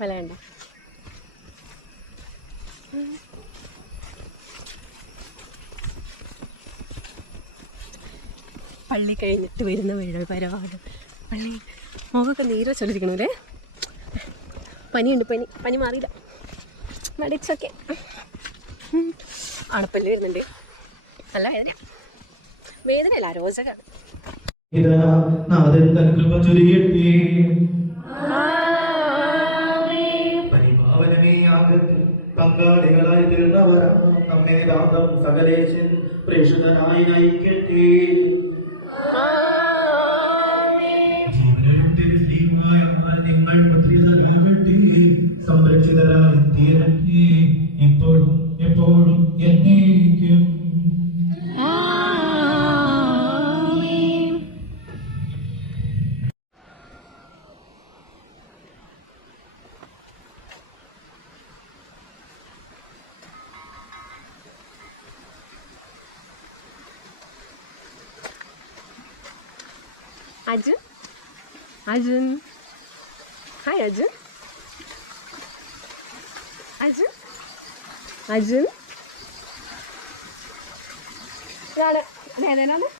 വില പള്ളി കഴിഞ്ഞിട്ട് വരുന്ന വീട് പരവാട് പള്ളി മുഖമൊക്കെ നീര് ചൊല്ലിരിക്കണല്ലേ പനിയുണ്ട് പനി പനി മാറിയില്ല. മടിച്ചൊക്കെ അണപ്പല്ല് വരുന്നുണ്ട്. നല്ല വേദന വേദനയല്ല രോചകാണ് ഇതാ നാഥൻ തൻ കൃപ ചൊരിയട്ടെ. യാഗത്തിൽ പങ്കാളികളായി തീർന്നവരാ നമ്മെ രാധം സകലേശൻ പ്രേക്ഷിതനായി നയിക്കട്ടെ. നിങ്ങൾ Acun. Acun. Hi Acun. Acun. Acun. Rana, Rana, Rana.